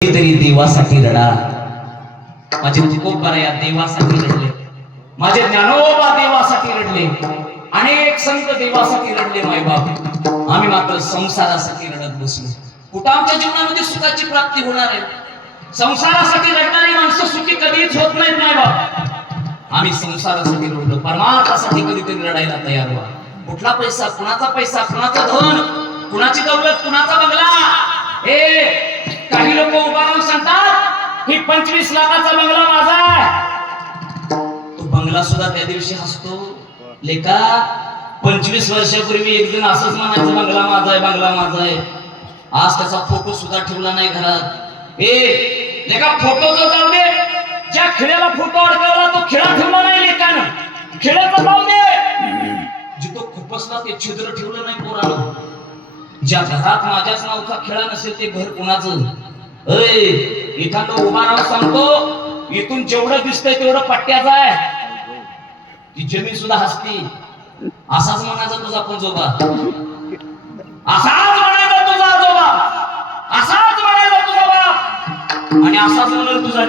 तरी देवासाठी रडा. माझे तुकोबा या देवासाठी रडले, माझे ज्ञानोबा देवासाठी रडले, अनेक संत देवासाठी रडले. मायबाप आम्ही मात्र संसारासाठी रडत बसलो. कुठं आमच्या जीवनामध्ये सुखाची प्राप्ती होणार आहे? संसारासाठी रडणारी माणसं सुखी कधीच होत नाहीत. मायबाप आम्ही संसारासाठी रडलो, परमार्थासाठी कधीतरी रडायला तयार व्हा. कुठला पैसा, कुणाचा पैसा, कुणाचं धन, कुणाची दौलत, कुणाचा बंगला. काही लोक उभा राहून सांगतात ही 25 लाखाचा बंगला माझा आहे. तो बंगला सुद्धा त्या दिवशी हसतो. लेका 25 वर्षापूर्वी एक जण असंच म्हणायचं बंगला माझा आहे, बंगला माझा आहे. आज त्याचा फोटो सुद्धा ठेवला नाही घरात. लेका फोटो तो जाऊ दे, ज्या खिळ्याला फोटो अडकवला तो खिळा ठेवला नाही लेकानं. खिळ्याचा जाऊ दे, जिथं खुपसला ते छिद्र ठेवलं नाही पोरानं. ज्या घरात माझ्याच नावचा खिळा नसेल ते घर कुणाचं? एखादं उभा राहून सांगतो इथून जेवढं दिसतंय तेवढं पट्ट्याचं आहे. ती जमीन सुद्धा हसती. असाच म्हणायचा तुझा पंजोबा, असाच म्हणायचा तुझा आजोबा, असाच म्हणायचा तुझा बाप, आणि असाच म्हणून तुझा